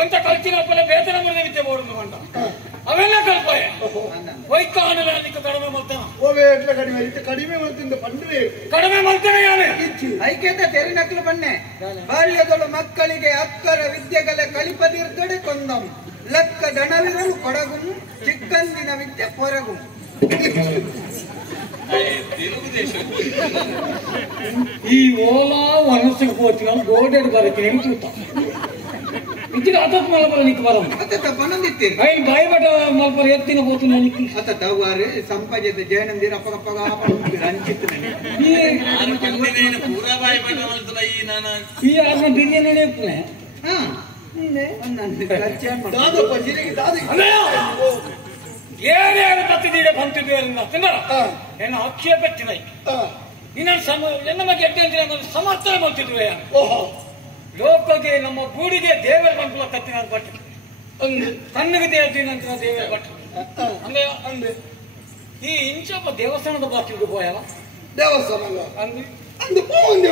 కొంత కలిసినప్పుడే వేతన విద్య పోడుతుందంట ಅವೆಲ್ಲ ಕಲ್ಪಾಯ ವೈಕಾನಕ್ಕೆ ಕಡಿಮೆ ಮಾಡ್ತಾನ ಕಡಿಮೆ ಮಾಡ್ತಿದ್ದ ಪಂಡ್ರೆ ಕಡಿಮೆ ಮಾಡ್ತೇನೆ ಯಾರು ಐಕ್ಯತೆ ತೆರಿನಕ್ಕಲು ಬನ್ನೆ ಬಾಲ್ಯದಳು ಮಕ್ಕಳಿಗೆ ಅಕ್ಕರ ವಿದ್ಯೆಗಳ ಕಲಿಪದಿರ್ದಡೆ ಕೊಂದಂ ಲೆಕ್ಕ ದಣವಿರಲು ಕೊಡಗುಂ ಚಿಕ್ಕಂದಿನ ವಿದ್ಯೆ ಪೊರಗುಂ ಈ ಓಲಾ ವನಸ್ಸಿಗೆ ಹೋಗ್ತೀನಿ ಗೋಡೆಡ್ ಬರಕ್ಕೆ ಕೂತ ಇತ್ತಿನ ಅತತ್ ಮಲಪರ ನಿಕ್ ಬರಂ ಅತತ ಬನಂದಿತ್ತೆ ಐನ್ ಬಾಯಿಬಟ ಮಲಪರ ಎತ್ತಿನ ಹೋಗ್ತೀನಿ ನಿಕ್ ಅತತ ವಾರೆ ಸಂಪಜದ ಜಯನಂದಿರ ಅಪಗಪಗ ರಂಚಿತ್ನೆ ನಾನು ಬಂದಿನೇನ ಪೂರಾ ಬಾಯಿಬಟ ಮಲ್ತಲ ಈ ನಾನು ಈ ಆರ್ನ ಬಿರಿಯಾನಿ ನೇಪ್ನೆ ಹಾ ನೀನೆ ಅನ್ನಂದೆ ಖರ್ಚನ್ ಮಾಡು ದಾದ ಪಜಿರಿಗೆ ದಾದ ಏನೇನು ಬತ್ತಿದೀರ ಬಂತಿದ್ವಿ ತಿನ್ನ ಏನು ಆಕ್ಷೇಪೆತ್ತಿನ ಇನ್ನೊಂದು ಎನ್ನ ಬಗ್ಗೆ ಎಡ್ಡೆ ಸಮರ್ಥನೆ ಮಾಡ್ತಿದ್ವಿ ಓಹೋ ಲೋಕಗೆ ನಮ್ಮ ಗೂಡಿಗೆ ದೇವರ ಬಂಪಲ ಕತ್ತಿನ ಬಟ್ಟೆ ಕಣ್ಣಿಗೆ ದೇವರ ದೇವರ ಬಟ್ಟೆ ಅಂದ್ರೆ ಅಂದ್ರೆ ಈ ಇಂಚಪ್ಪ ದೇವಸ್ಥಾನದ ಬಾಕಿಗೆ ಹೋಯಲ್ಲ ದೇವಸ್ಥಾನ ಅಂದ್ರೆ ಅಂದು ಪೋಂದೆ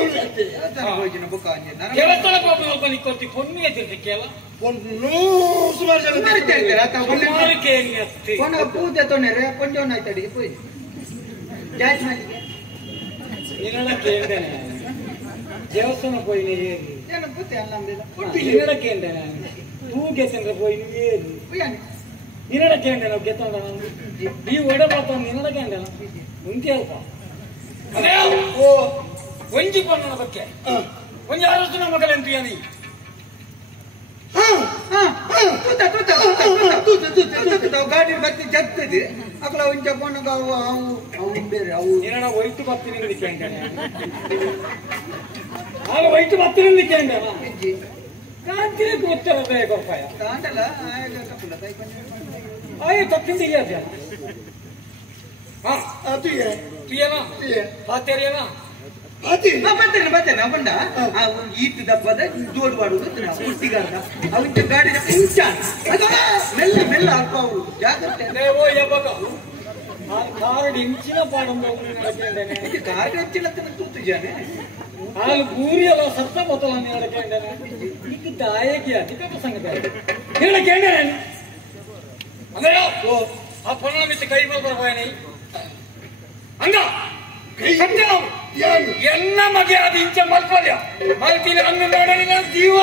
ಹೋಗಿನ ಬುಕ್ಕ ಅಂಜೆ ದೇವಸ್ಥಾನ ಪಾಪ ನಿಕ್ಕೊತ್ತಿ ಕೊನ್ನಿಗೆ ತಿರ್ಲಿಕ್ಕೆ ಅಲ್ಲ ಒಂದು ಸುಮಾರು ಜನ ಮಾಡ್ತಿರ್ತೀರ ಆತ ಮಾರಿಕೆ ಅತ್ತಿ ಕೊನ ಪೂಜೆ ತೊನೆರೆ ಕೊಂಜೋನ ಆಯ್ತಡಿ ಹೋಯ್ ಜಾಸ್ತಿ ಮಾಡಿಗೆ ನಿನ್ನ ಕೇಳ್ತೇನೆ ದೇವಸ್ಥಾನ ಹೋಗಿ ಹೇಳಿ ಏನು ಪೂಜೆ ಅಲ್ಲಂದಿಲ್ಲ ನಿನ್ನ ಕೇಳ್ತೇನೆ ತೂ ಗೆಸಂದ್ರೆ ಹೋಗಿ ಹೇಳಿ ಉಯ್ಯಾನೆ ನಿನ್ನ ಕೇಳ್ತೇನೆ ಗೆತ್ತಂದ ಈ ಒಡೆ ಪಾಪ ನಿನ್ನ ಕೇಳ್ತೇನೆ ಮುಂಚೆ ಅಲ್ಪ ಅದೇ ಓ ಒಂಜಿ ಪನ್ನನ ಬಗ್ಗೆ ಒಂಜಿ ಆಲೋಚನೆ ಮಗಳೆಂತು ಯಾನಿ ಗಾಡಿ ಬತ್ತಿ ಜಗ್ತದೆ ಅಕಲ ಒಂಚ ಕೊನಗ ಅವು ಬೇರೆ ಅವು ನಿನ್ನ ವೈಟ್ ಬರ್ತೀನಿ ಕೇಳ್ತೇನೆ ಆಗ ವೈಟ್ ಬರ್ತೀನಿ ಕೇಳ್ತೇನೆ ಕಾಂತಿನ ಉತ್ತರ ಬೇಕಪ್ಪಾಯ ಕಾಂಟಲ್ಲ ಕಪ್ಪಲ ಆಯ ತಪ್ಪಿಂದ ಇದೆಯಾ ಹಾ ತುಯ್ಯ ತುಯ್ಯನಾ ಪಾತೇರಿಯನಾ ಬರ್ತೇನೆ ಬಂಡ ಈಟ್ ದಪ್ಪದ ಜೋಡು ಮಾಡುವುದು ಹುಟ್ಟಿಗಾರ್ದ ಅವಕ್ಕೆ ಗಾಡಿ ಇಂಚ ಮೆಲ್ಲ ಮೆಲ್ಲ ಅಲ್ಪ ಅವು ಜಾಗ್ರತೆ ದೇವೋ ಯಬಕ ಕಾರಡಿ ಇಂಚಿನ ಪಾಡಂಬ ಗಾಡಿ ಹಚ್ಚಿಲ್ಲ ತೂತು ಜಾನೆ ಹಾಲು ಗೂರಿಯಲ್ಲ ಸತ್ತ ಬತ್ತಲ ಹೇಳಕೇಂಡನೆ ಈಗ ದಾಯಕಿಯ ನಿಕ ಪ್ರಸಂಗ ಹೇಳಕೇಂಡನೆ ಅಂದ್ರೆ ಆ ಪೊನ್ನ ಮಿತ್ತ ಕೈ ಬರ್ಬಾಯನೆ ಹಂಗ ಸತ್ಯ ಎನ್ನ ಮಗೆ ಅದು ಇಂಚ ಮಲ್ಪಲ್ಯ ಮಲ್ತಿನ ಅಂದು ನೋಡಲಿ ನಾನು ಜೀವ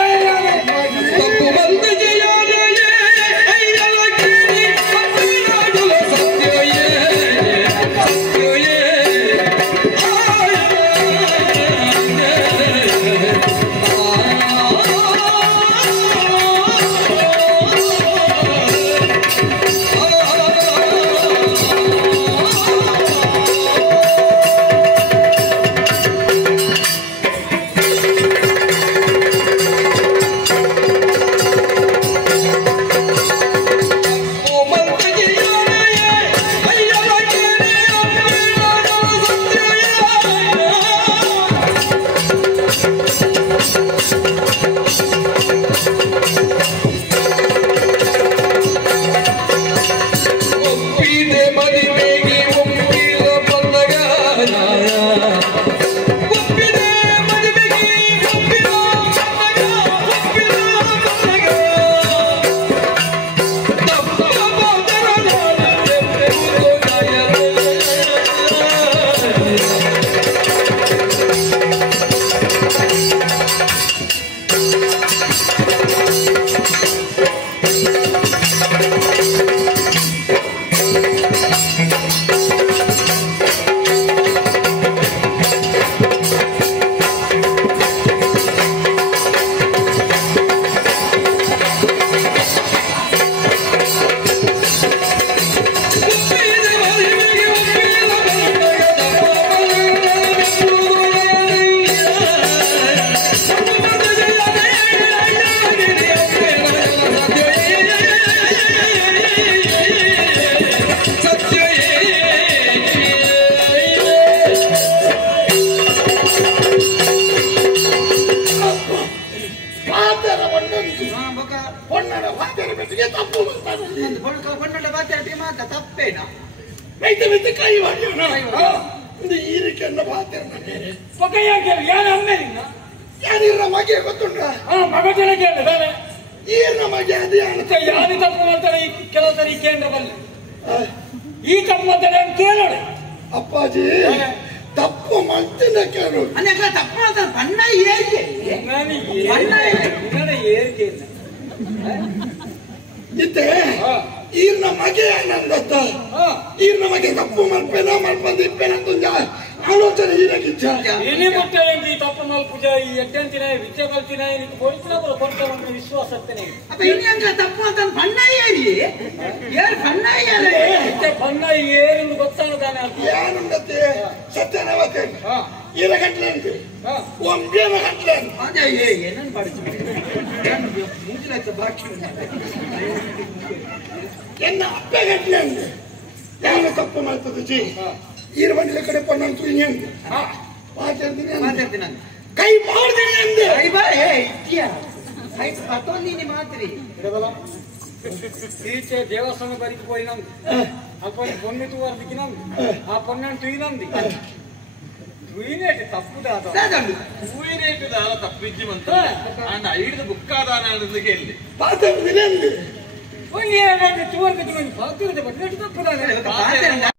ತಪ್ಪು ಬಂದು ತಪ್ಪೇನಾ ಮೆತ್ತೆ ಕೈ ಮಾಡಿಯೋಣ ಒಂದು ಈರಿಕೆನ್ನ ಪಾತ್ರ ಮನೇನೆ ಪೊಕಯ್ಯ ಯಾರು ಅಮ್ಮೆ ನಿನ್ನ ಯಾರಿರ ಮಗೆ ಗೊತ್ತುಂಟ ಮಗ ಜನ ಕೇಳಿದಾರೆ ಈರ್ನ ಮಗೆ ಅದೇ ಮತ್ತೆ ಯಾರು ತಪ್ಪು ಮಾಡ್ತಾರೆ ಕೆಲವು ಸರಿ ಕೇಂದ್ರ ಬಲ್ಲ ಈ ತಪ್ಪು ಮಾಡ್ತಾರೆ ಅಂತ ಕೇಳೋಣ ಅಪ್ಪಾಜಿ ತಪ್ಪು ಮಾಡ್ತೀನಿ ಕೇಳು ಅಲ್ಲ ತಪ್ಪು ಮಾಡ್ತಾರೆ ಬಣ್ಣ ಏರಿಕೆ ಏರಿಕೆ ಇಲ್ಲ ಇತ್ತೆ ಈರ್ನ ಮಗೆ ಏನಂದತ್ತ ಈರ್ನ ಮಗೆ ತಪ್ಪು ಮಲ್ಪೇನ ಇಪ್ಪೇನಂತ ಆಲೋಚನೆ ಈರಗಿಚ್ಚ ಇನಿ ಮುಟ್ಟೆ ಈ ತಪ್ಪು ಮಲ್ಪುಜ ಈ ಎಡ್ಡಂತಿನ ವಿದ್ಯೆ ಕಲ್ತಿನ ಇದಕ್ಕೆ ಕೊಡ್ತಿನ ಕೊಡ್ತಾವಂತ ವಿಶ್ವಾಸ ಆಗ್ತೇನೆ ತಪ್ಪು ಅಂತ ಬಣ್ಣ ಏರಿ ಏರ್ ಬಣ್ಣ ಬಣ್ಣ ಏರಿಂದ ಗೊತ್ತಾಗದಾನೆ ಏನಂದತ್ತೆ ಸತ್ಯನವತ್ತೆ ಈರ ಗಂಟ್ಲೆ ಅಂತ ಒಂದೇನ ಗಂಟ್ಲೆ ಅದೇ ಏನನ್ನು ಪಾಡಿಸಿ ಮುಂಚಿನ ಬಾಕಿ ಎನ್ನ ಅಪ್ಪೆ ಗಂಟ್ಲೆ ಅಂದ ಯಾರು ತಪ್ಪು ಮಾಡ್ತದೆ ಜಿ ಈರ ಬಂದಿಲ್ಲ ಕಡೆ ಪಣ್ಣಂತು ಹಿಂಗೆ ಮಾತಾಡ್ತೀನಿ ಕೈ ಮಾಡ್ತೀನಿ ಅಂದೆ ಮತ್ತೊಂದು ಮಾತ್ರಿ ಈಚೆ ದೇವಸ್ಥಾನ ಬರಿಗೆ పోయి నంది అప్పుడు పొన్నితు వరదికి నంది ఆ పొన్నని తుయినంది తుయినేటి తప్పు దాదా ಹೂವಿನೇಟು ದಾನ ತಪ್ಪಿಜ್ಜಿಮಂತ ಅಂಡ್ ಐದು ಬುಕ್ಕಾದಾನ ಅನ್ನೋದಕ್ಕೆ ಇಲ್ಲಿ ಪಾತ್ರ పొన్ని ఏమంటే తువరికి తుని పాతుగా బట్టేటి తప్పు దాదా